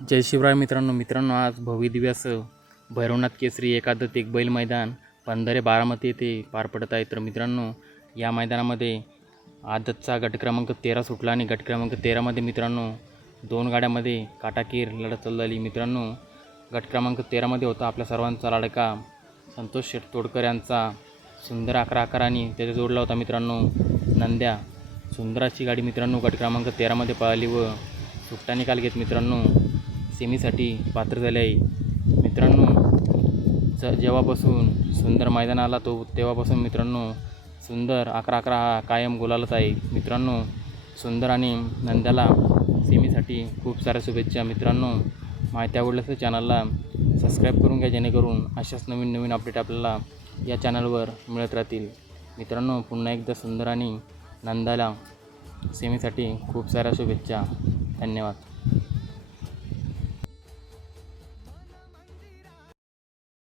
जय शिवराय मित्रांनो मित्रांनो आज भव्य असं भैरवनाथ केसरी एकादत एक बैल मैदान पंधरे बारामती येथे पार पडत आहे. तर मित्रांनो या मैदानामध्ये आदतचा गट क्रमांक तेरा सुटला आणि गट क्रमांक तेरामध्ये मित्रांनो दोन गाड्यामध्ये काटाकीर लढत चाललेली मित्रांनो गट क्रमांक तेरामध्ये होता आपल्या सर्वांचा लाडका संतोष शेठ तोडकर यांचा सुंदर अकरा अकराने त्याच्या जोडला होता मित्रांनो नंद्या. सुंदराची गाडी मित्रांनो गट क्रमांक तेरामध्ये पळाली व सुट्टा निकाल घेत मित्रांनो सेमीसाठी पात्र झाले आहे मित्रांनो ज जेव्हापासून सुंदर मैदान आला तो तेव्हापासून मित्रांनो सुंदर अकरा अकरा हा कायम गुलालत आहे. मित्रांनो सुंदर आणि नंद्याला सेमीसाठी खूप साऱ्या शुभेच्छा. मित्रांनो माहिती आवडल्यास चॅनलला सबस्क्राईब करून घ्या जेणेकरून अशाच नवीन नवीन अपडेट आपल्याला या चॅनलवर मिळत राहतील. मित्रांनो पुन्हा एकदा सुंदर आणि नंदाला सेमीसाठी खूप साऱ्या शुभेच्छा. धन्यवाद.